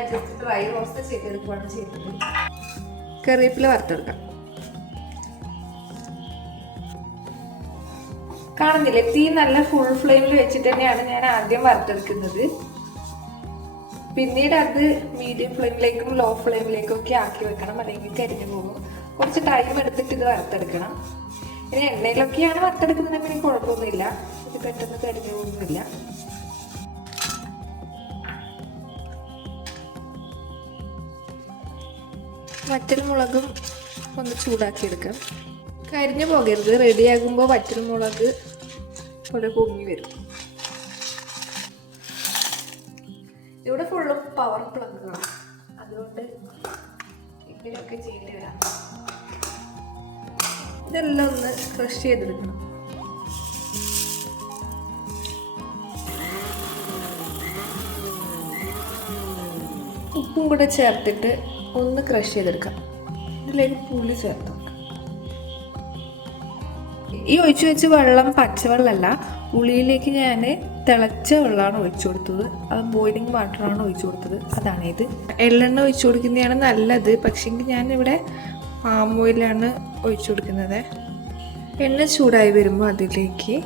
Just dry roast ചെയ്തെടുക്കുകയാണ് കറിവേപ്പില വറുത്തെടുക്കാം. കാണുന്നില്ലേ? തീ നല്ല ഫുൾ ഫ്ലെയിമിൽ വെച്ചിട്ട് തന്നെയാണ് ഞാൻ ആദ്യം വറുത്തെടുക്കുന്നത്. പിന്നീട് അത് മീഡിയം ഫ്ലെയിമിലേക്കും ലോ ഫ്ലെയിമിലേക്കും ഒക്കെ ആക്കി വെക്കണം. അല്ലെങ്കിൽ കരിഞ്ഞു പോകും. കുറച്ച് ടൈം എടുത്തിട്ട് ഇത് വറുത്തെടുക്കണം. ഇനി എണ്ണയിലൊക്കെയാണ് വറുത്തെടുക്കുന്നതെങ്കിൽ കുഴപ്പമൊന്നുമില്ല. ഇത് പെട്ടെന്ന് കരിഞ്ഞു പോകുന്നില്ല. വറ്റൽ മുളകും ഒന്ന് ചൂടാക്കിയെടുക്കാം. കരിഞ്ഞു പോകരുത്. റെഡിയാകുമ്പോൾ വറ്റൽ മുളക് ഇവിടെ പൊങ്ങി വരും. ഇവിടെ ഫുള്ളും പവർ പ്ലഗുകളാണ് അതുകൊണ്ട് ഇങ്ങനെയൊക്കെ ചെയ്യേണ്ടി വരാം. ഇതെല്ലാം ഒന്ന് ക്രഷ് ചെയ്തെടുക്കണം. ഉപ്പും കൂടെ ചേർത്തിട്ട് ഒന്ന് ക്രഷ് ചെയ്തെടുക്കാം. ഇതിലേക്ക് പുളി ചേർത്ത് ഈ ഒഴിച്ചു വെച്ച വെള്ളം പച്ചവെള്ളമല്ല പുളിയിലേക്ക് ഞാൻ തിളച്ച വെള്ളമാണ് ഒഴിച്ചു കൊടുത്തത്. അത് ബോയിലിംഗ് വാട്ടറാണ് ഒഴിച്ചു കൊടുത്തത്. അതാണ് ഇത്. എള്ളെണ്ണ ഒഴിച്ചു കൊടുക്കുന്നതാണ് നല്ലത്. പക്ഷേങ്കിൽ ഞാനിവിടെ പാം ഓയിലാണ് ഒഴിച്ചു കൊടുക്കുന്നത്. എണ്ണ ചൂടായി വരുമ്പോൾ അതിലേക്ക്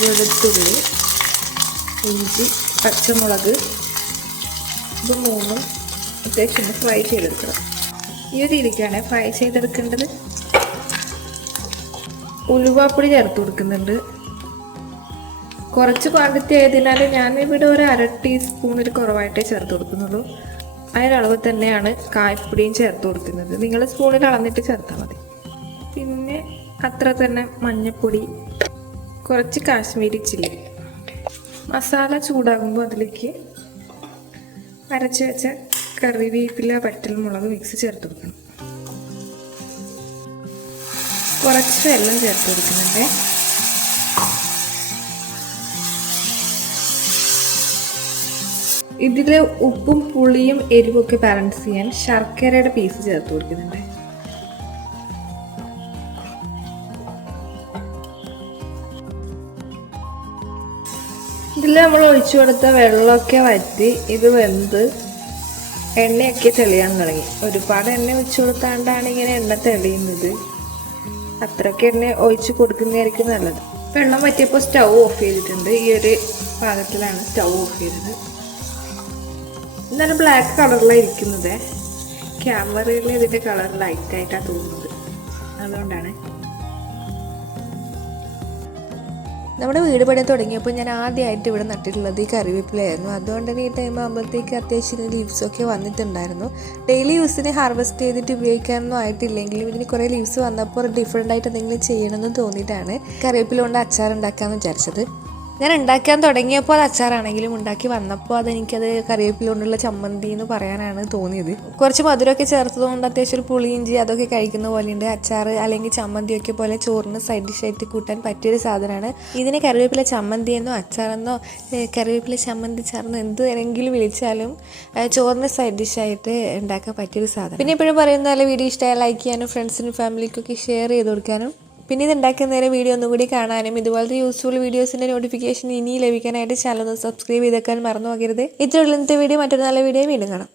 വെളുത്തുള്ളി ഇഞ്ചി പച്ചമുളക് ഇത് മൂന്നും അത്യാവശ്യം ഫ്രൈ ചെയ്തെടുക്കണം. ഈ ഒരു രീതിക്കാണ് ഫ്രൈ ചെയ്തെടുക്കേണ്ടത്. ഉലുവാപ്പൊടി ചേർത്ത് കൊടുക്കുന്നുണ്ട്. കുറച്ച് ക്വാണ്ടിറ്റി ആയതിനാൽ ഞാൻ ഇവിടെ ഒരു അര ടീസ്പൂണിൽ കുറവായിട്ടേ ചേർത്ത് കൊടുക്കുന്നുള്ളൂ. അതിനളവ് തന്നെയാണ് കായ്പൊടിയും ചേർത്ത് കൊടുക്കുന്നത്. നിങ്ങൾ സ്പൂണിൽ അളന്നിട്ട് ചേർത്താൽ മതി. പിന്നെ അത്ര തന്നെ മഞ്ഞൾപ്പൊടി കുറച്ച് കാശ്മീരി ചില്ലി. മസാല ചൂടാകുമ്പോൾ അതിലേക്ക് അരച്ച് വെച്ച കറിവേപ്പില വറ്റൽ മുളക് മിക്സ് ചേർത്ത് കൊടുക്കണം. കുറച്ച് വെള്ളം ചേർത്ത് കൊടുക്കുന്നുണ്ട്. ഇതിൽ ഉപ്പും പുളിയും എരിവൊക്കെ ബാലൻസ് ചെയ്യാൻ ശർക്കരയുടെ പീസ് ചേർത്ത് കൊടുക്കുന്നുണ്ട്. ഇതിൽ നമ്മൾ ഒഴിച്ചു കൊടുത്ത വെള്ളമൊക്കെ വറ്റി ഇത് വെന്ത് എണ്ണയൊക്കെ തെളിയാൻ തുടങ്ങി. ഒരുപാട് എണ്ണ ഒഴിച്ചു കൊടുത്താണ്ടാണ് ഇങ്ങനെ എണ്ണ തെളിയുന്നത്. അത്രയ്ക്ക് എണ്ണ ഒഴിച്ച് കൊടുക്കുന്നതായിരിക്കും നല്ലത്. വെള്ളം പറ്റിയപ്പോൾ സ്റ്റൗ ഓഫ് ചെയ്തിട്ടുണ്ട്. ഈ ഒരു പാകത്തിലാണ് സ്റ്റൗ ഓഫ് ചെയ്തത്. എന്നാലും ബ്ലാക്ക് കളറിലാണ് ഇരിക്കുന്നത്. ക്യാമറയിൽ ഇതിന്റെ കളർ ലൈറ്റായിട്ടാണ് തോന്നുന്നത്. അതുകൊണ്ടാണ് നമ്മുടെ വീട് പണി തുടങ്ങിയപ്പോൾ ഞാൻ ആദ്യമായിട്ട് ഇവിടെ നട്ടിട്ടുള്ളത് ഈ കറിവേപ്പിലയായിരുന്നു. അതുകൊണ്ട് തന്നെ ഈ ടൈം ആകുമ്പോഴത്തേക്ക് അത്യാവശ്യം ലീവ്സൊക്കെ വന്നിട്ടുണ്ടായിരുന്നു. ഡെയിലി യൂസിന് ഹാർവെസ്റ്റ് ചെയ്തിട്ട് ഉപയോഗിക്കാനൊന്നും ആയിട്ടില്ലെങ്കിലും ഇതിന് കുറേ ലീവ്സ് വന്നപ്പോൾ ഡിഫറെന്റ് ആയിട്ട് എന്തെങ്കിലും ചെയ്യണമെന്ന് തോന്നിയിട്ടാണ് കറിവേപ്പില കൊണ്ട് അച്ചാർ ഉണ്ടാക്കാമെന്ന് വിചാരിച്ചത്. ഞാൻ ഉണ്ടാക്കാൻ തുടങ്ങിയപ്പോൾ അത് അച്ചാറാണെങ്കിലും ഉണ്ടാക്കി വന്നപ്പോൾ അതെനിക്കത് കറിവേപ്പില കൊണ്ടുള്ള ചമ്മന്തി എന്ന് പറയാനാണ് തോന്നിയത്. കുറച്ച് മധുരമൊക്കെ ചേർത്തതുകൊണ്ട് അത്യാവശ്യം ഒരു പുളിയിഞ്ചി അതൊക്കെ കഴിക്കുന്ന പോലെയുണ്ട്. അച്ചാർ അല്ലെങ്കിൽ ചമ്മന്തിയൊക്കെ പോലെ ചോറിന് സൈഡ് ഡിഷായിട്ട് കൂട്ടാൻ പറ്റിയൊരു സാധനമാണ്. ഇതിനെ കറിവേപ്പില ചമ്മന്തി എന്നോ അച്ചാറെന്നോ കറിവേപ്പില ചമ്മന്തി ചാറെന്നോ എന്ത് വേണമെങ്കിലും വിളിച്ചാലും ചോറിന് സൈഡ് ഡിഷായിട്ട് ഉണ്ടാക്കാൻ പറ്റിയൊരു സാധനം പിന്നെ എപ്പോഴും പറയുന്ന പോലെ വീഡിയോ ഇഷ്ടമായ ലൈക്ക് ചെയ്യാനും ഫ്രണ്ട്സിനും ഫാമിലിക്കൊക്കെ ഷെയർ ചെയ്ത് കൊടുക്കാനും പിന്നെ ഇത് ഉണ്ടാക്കുന്ന നേരെ വീഡിയോ ഒന്നും കൂടി കാണാനും ഇതുപോലത്തെ യൂസ്ഫുൾ വീഡിയോസിന്റെ നോട്ടിഫിക്കേഷൻ ഇനി ലഭിക്കാനായിട്ട് ചാനൽ ഒന്ന് സബ്സ്ക്രൈബ് ചെയ്തേക്കാൻ മറന്നു പോകരുത്. ഇത്രയുള്ള ഇന്നത്തെ വീഡിയോ മറ്റൊരു നല്ല വീഡിയോ വീണ്ടും കാണാം.